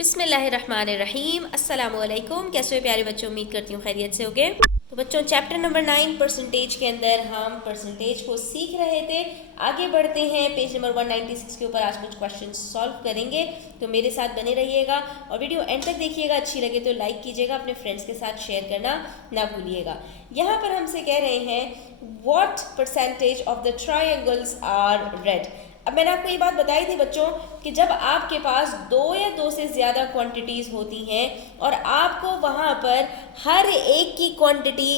बिस्मिल्लाहिर्रहमानिर्रहीम। अस्सलामुअलैकुम। कैसे हो प्यारे बच्चों, उम्मीद करती हूँ खैरियत से होगे। तो बच्चों चैप्टर नंबर 9 परसेंटेज के अंदर हम परसेंटेज को सीख रहे थे। आगे बढ़ते हैं, पेज नंबर 196 के ऊपर आज कुछ क्वेश्चन सॉल्व करेंगे। तो मेरे साथ बने रहिएगा और वीडियो एंड तक देखिएगा। अच्छी लगे तो लाइक कीजिएगा, अपने फ्रेंड्स के साथ शेयर करना ना भूलिएगा। यहाँ पर हमसे कह रहे हैं what percentage of the triangles are red. अब मैंने आपको ये बात बताई थी बच्चों कि जब आपके पास दो या दो से ज़्यादा क्वांटिटीज़ होती हैं और आपको वहाँ पर हर एक की quantity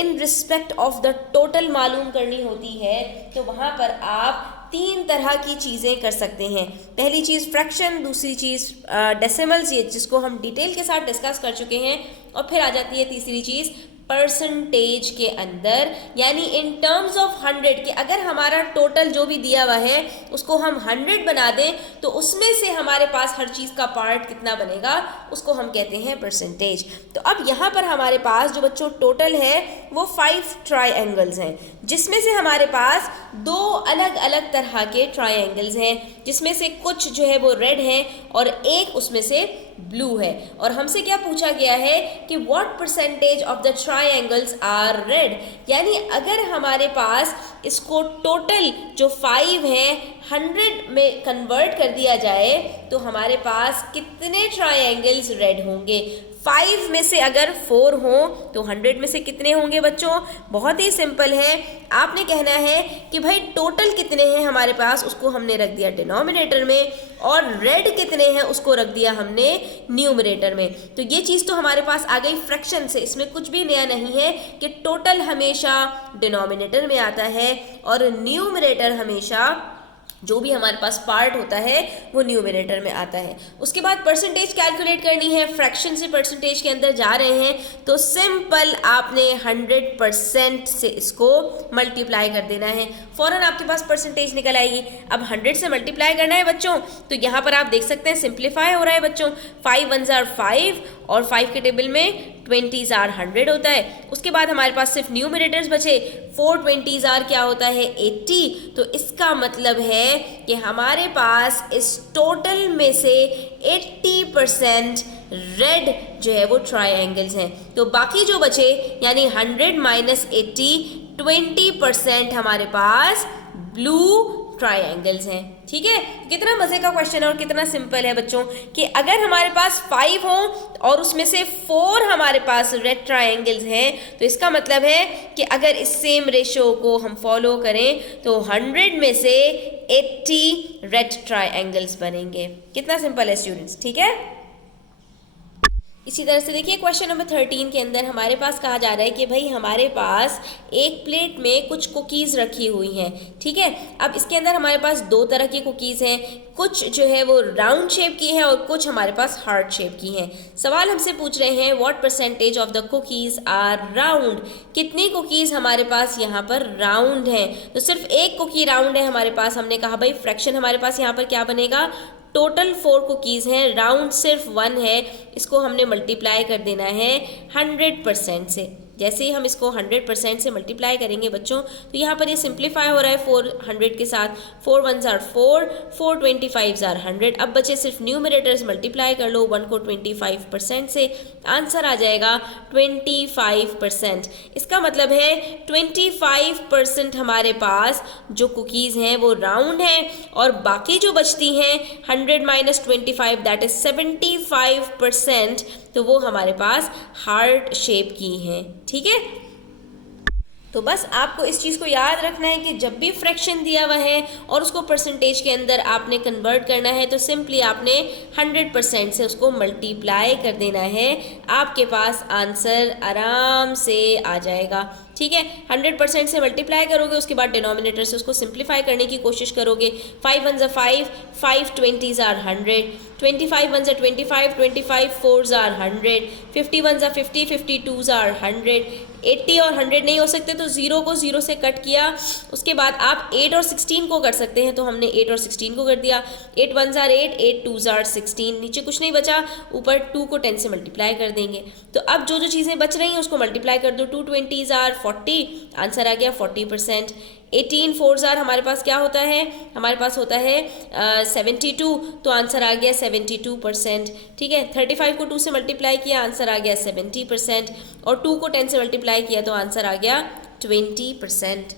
in respect of the total मालूम करनी होती है, तो वहाँ पर आप तीन तरह की चीज़ें कर सकते हैं। पहली चीज़ फ्रैक्शन, दूसरी चीज़ डेसिमल्स, ये जिसको हम डिटेल के साथ डिस्कस कर चुके हैं, और फिर आ जाती है तीसरी चीज़ परसेंटेज के अंदर, यानी इन टर्म्स ऑफ 100 के अगर हमारा टोटल जो भी दिया हुआ है उसको हम 100 बना दें तो उसमें से हमारे पास हर चीज़ का पार्ट कितना बनेगा, उसको हम कहते हैं परसेंटेज। तो अब यहाँ पर हमारे पास जो बच्चों टोटल है वो 5 ट्रायंगल्स हैं, जिसमें से हमारे पास दो अलग अलग तरह के ट्रायंगल्स हैं, जिसमें से कुछ जो है वो रेड हैं और एक उसमें से ब्लू है। और हमसे क्या पूछा गया है कि what percentage of the triangles are red, यानी अगर हमारे पास इसको टोटल जो 5 हैं 100 में कन्वर्ट कर दिया जाए तो हमारे पास कितने ट्रायंगल्स रेड होंगे। 5 में से अगर 4 हों तो 100 में से कितने होंगे बच्चों। बहुत ही सिंपल है, आपने कहना है कि भाई टोटल कितने हैं हमारे पास, उसको हमने रख दिया डिनोमिनेटर में, और रेड कितने हैं उसको रख दिया हमने न्यूमरेटर में। तो ये चीज़ तो हमारे पास आ गई फ्रैक्शन से, इसमें कुछ भी नया नहीं है कि टोटल हमेशा डिनोमिनेटर में आता है और न्यूमरेटर हमेशा जो भी हमारे पास पार्ट होता है वो न्यूमरेटर में आता है। उसके बाद परसेंटेज कैलकुलेट करनी है, फ्रैक्शन से परसेंटेज के अंदर जा रहे हैं तो सिंपल आपने 100% से इसको मल्टीप्लाई कर देना है, फ़ौरन आपके पास परसेंटेज निकल आएगी। अब 100 से मल्टीप्लाई करना है बच्चों, तो यहाँ पर आप देख सकते हैं सिंप्लीफाई हो रहा है बच्चों। 5 1s are 5 और 5 के टेबल में 20s are 100 होता है। उसके बाद हमारे पास सिर्फ न्यूमरेटर्स बचे, 4 20s are क्या होता है 80। तो इसका मतलब है कि हमारे पास इस टोटल में से 80% रेड जो है वो ट्रायंगल्स हैं। तो बाकी जो बचे यानी 100 माइनस 80 20% हमारे पास ब्लू ट्रायंगल्स हैं। ठीक है, कितना मजे का क्वेश्चन है और कितना सिंपल है बच्चों कि अगर हमारे पास 5 हो और उसमें से 4 हमारे पास रेड ट्रायंगल्स हैं तो इसका मतलब है कि अगर इस सेम रेशो को हम फॉलो करें तो 100 में से 80 रेड ट्रायंगल्स बनेंगे। कितना सिंपल है स्टूडेंट्स, ठीक है। इसी तरह से देखिए क्वेश्चन नंबर 13 के अंदर हमारे पास कहा जा रहा है कि भाई हमारे पास एक प्लेट में कुछ कुकीज़ रखी हुई हैं। ठीक है, अब इसके अंदर हमारे पास दो तरह की कुकीज़ हैं, कुछ जो है वो राउंड शेप की हैं और कुछ हमारे पास हार्ट शेप की हैं। सवाल हमसे पूछ रहे हैं what percentage of the cookies are round, कितनी कुकीज़ हमारे पास यहाँ पर राउंड हैं। तो सिर्फ एक कुकी राउंड है हमारे पास। हमने कहा भाई फ्रैक्शन हमारे पास यहाँ पर क्या बनेगा, टोटल 4 कुकीज़ हैं, राउंड सिर्फ 1 है, इसको हमने मल्टीप्लाई कर देना है 100% से। जैसे ही हम इसको 100% से मल्टीप्लाई करेंगे बच्चों तो यहाँ पर ये सिंप्लीफाई हो रहा है 400 के साथ। 4 1s are 4, 4 25s are 100। अब बचे सिर्फ न्यूमरेटर्स, मल्टीप्लाई कर लो 1 को 25% से, आंसर आ जाएगा 25%। इसका मतलब है 25% हमारे पास जो कुकीज़ हैं वो राउंड हैं और बाकी जो बचती हैं 100 माइनस 25 दैट इज 75%, तो वो हमारे पास हार्ट शेप की हैं। ठीक है, तो बस आपको इस चीज़ को याद रखना है कि जब भी फ्रैक्शन दिया हुआ है और उसको परसेंटेज के अंदर आपने कन्वर्ट करना है तो सिंपली आपने 100% से उसको मल्टीप्लाई कर देना है, आपके पास आंसर आराम से आ जाएगा। ठीक है, 100% से मल्टीप्लाई करोगे, उसके बाद डिनोमिनेटर से उसको सिंप्लीफाई करने की कोशिश करोगे। 5 1s are 5, 5 20s are 100, 25 1s are 25, 25 4s are 100, 50 1s are 50, 50 2s are 100। 80 और 100 नहीं हो सकते तो 0 को 0 से कट किया। उसके बाद आप 8 और 16 को कर सकते हैं तो हमने 8 और 16 को कर दिया। 8 1s are 8, 8 2s are 16, नीचे कुछ नहीं बचा, ऊपर 2 को 10 से मल्टीप्लाई कर देंगे। तो अब जो जो चीज़ें बच रही हैं उसको मल्टीप्लाई कर दो। 2 20s are 40, आंसर आ गया 40%। 18 4 हमारे पास क्या होता है, हमारे पास होता है 72, तो आंसर आ गया 72%। ठीक है, 35 को 2 से मल्टीप्लाई किया, आंसर आ गया 70%, और 2 को 10 से मल्टीप्लाई किया तो आंसर आ गया 20%।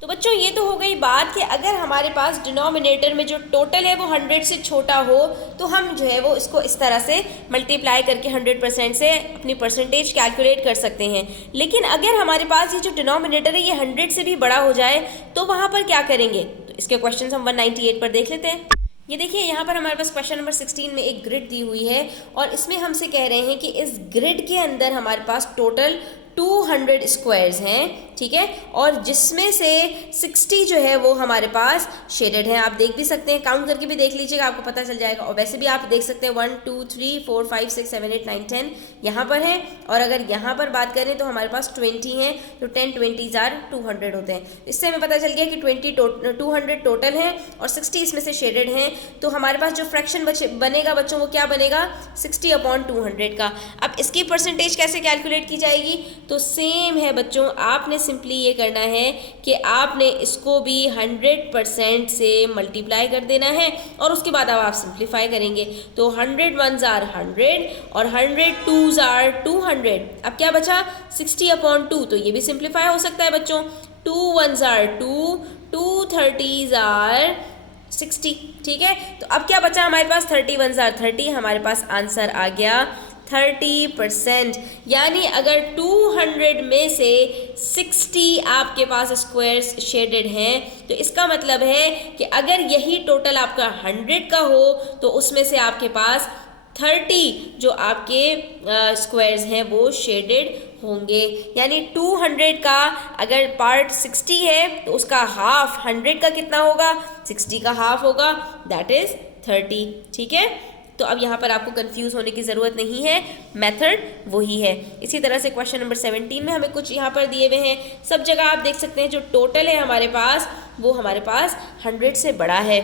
तो बच्चों ये तो हो गई बात कि अगर हमारे पास डिनोमिनेटर में जो टोटल है वो 100 से छोटा हो तो हम जो है वो इसको इस तरह से मल्टीप्लाई करके 100% से अपनी परसेंटेज कैलकुलेट कर सकते हैं। लेकिन अगर हमारे पास ये जो डिनोमिनेटर है ये 100 से भी बड़ा हो जाए तो वहाँ पर क्या करेंगे, तो इसके क्वेश्चन हम 198 पर देख लेते हैं। ये देखिए यहाँ पर हमारे पास क्वेश्चन नंबर 16 में एक ग्रिड दी हुई है और इसमें हमसे कह रहे हैं कि इस ग्रिड के अंदर हमारे पास टोटल 200 स्क्वायर्स हैं। ठीक है, और जिसमें से 60 जो है वो हमारे पास शेडेड है। आप देख भी सकते हैं, काउंट करके भी देख लीजिएगा, आपको पता चल जाएगा। और वैसे भी आप देख सकते हैं 1 2 3 4 5 6 7 8 9 10 यहाँ पर है। और अगर यहाँ पर बात करें तो हमारे पास 20 हैं, तो 10 20s आर 200 होते हैं। इससे हमें पता चल गया कि 200 टोटल हैं और 60 इसमें से शेडेड हैं। तो हमारे पास जो फ्रैक्शन बनेगा बच्चों वो क्या बनेगा, 60/200 का। अब इसकी परसेंटेज कैसे कैलकुलेट की जाएगी, तो सेम है बच्चों, आपने सिंपली ये करना है कि आपने इसको भी 100% से मल्टीप्लाई कर देना है और उसके बाद अब आप सिंप्लीफाई करेंगे। तो 100 1s आर 100 और 100 2s आर 200। अब क्या बचा, 60/2, तो ये भी सिंप्लीफाई हो सकता है बच्चों। 2 1s आर 2, 2 30s आर 60। ठीक है, तो अब क्या बचा हमारे पास, 30 1s आर 30, हमारे पास आंसर आ गया 30%। यानी अगर 200 में से 60 आपके पास स्क्वायर्स शेडेड हैं तो इसका मतलब है कि अगर यही टोटल आपका 100 का हो तो उसमें से आपके पास 30 जो आपके स्क्वायर्स हैं वो शेडेड होंगे। यानी 200 का अगर पार्ट 60 है तो उसका हाफ 100 का कितना होगा, 60 का हाफ होगा, दैट इज 30। ठीक है, तो अब यहाँ पर आपको कंफ्यूज होने की ज़रूरत नहीं है, मेथड वही है। इसी तरह से क्वेश्चन नंबर 17 में हमें कुछ यहाँ पर दिए हुए हैं। सब जगह आप देख सकते हैं जो टोटल है हमारे पास वो हमारे पास 100 से बड़ा है,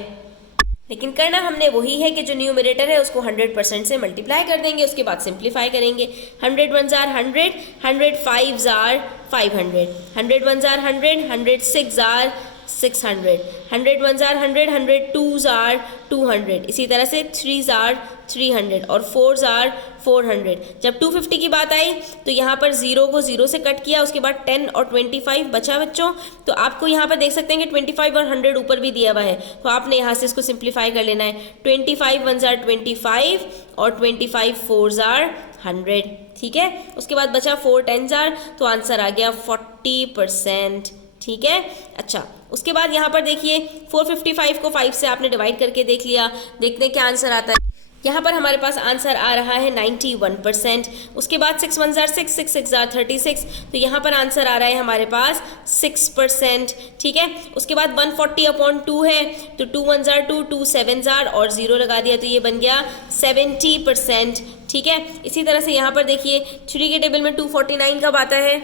लेकिन करना हमने वही है कि जो न्यूमरेटर है उसको 100% से मल्टीप्लाई कर देंगे, उसके बाद सिंप्लीफाई करेंगे। 100 1s are 100, 100 5s are 500, 100 1s are 100, 100 6s are 600, 100 1s are 100, 100 2s are 200, इसी तरह से 3s आर 300 और 4s आर 400। जब 250 की बात आई तो यहाँ पर 0 को 0 से कट किया, उसके बाद 10 और 25 बचा बच्चों। तो आपको यहाँ पर देख सकते हैं कि 25 और 100 ऊपर भी दिया हुआ है, तो आपने यहाँ से इसको सिंप्लीफाई कर लेना है। 25 1s आर 25 और 25 4s आर 100। ठीक है, उसके बाद बचा 4 10s आर, तो आंसर आ गया 40%। ठीक है, अच्छा उसके बाद यहाँ पर देखिए 455 को 5 से आपने डिवाइड करके देख लिया, देखते हैं क्या आंसर आता है। यहाँ पर हमारे पास आंसर आ रहा है 91%। उसके बाद 6 1s आर 6, 6 6s आर 36, तो यहाँ पर आंसर आ रहा है हमारे पास 6%। ठीक है, उसके बाद 140/2 है, तो 2 1s आर 2, 2 7s आर और 0 लगा दिया, तो ये बन गया 70%। ठीक है, इसी तरह से यहाँ पर देखिए 3 के टेबल में 249 कब आता है,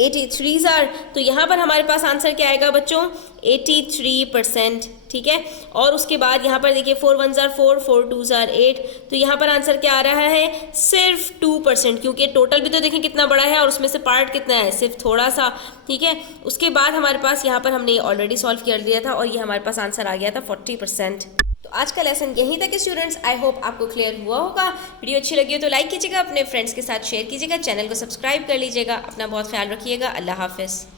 83s आर, तो यहाँ पर हमारे पास आंसर क्या आएगा बच्चों, 83%। ठीक है, और उसके बाद यहाँ पर देखिए 4 1s आर 4, 4 2s आर 8, तो यहाँ पर आंसर क्या आ रहा है, सिर्फ 2%, क्योंकि टोटल भी तो देखिए कितना बड़ा है और उसमें से पार्ट कितना है, सिर्फ थोड़ा सा। ठीक है, उसके बाद हमारे पास यहाँ पर हमने ऑलरेडी सॉल्व कर दिया था और ये हमारे पास आंसर आ गया था 40%। तो आज का लेसन यहीं तक है स्टूडेंट्स, आई होप आपको क्लियर हुआ होगा। वीडियो अच्छी लगी हो तो लाइक कीजिएगा, अपने फ्रेंड्स के साथ शेयर कीजिएगा, चैनल को सब्सक्राइब कर लीजिएगा। अपना बहुत ख्याल रखिएगा, अल्लाह हाफिज़।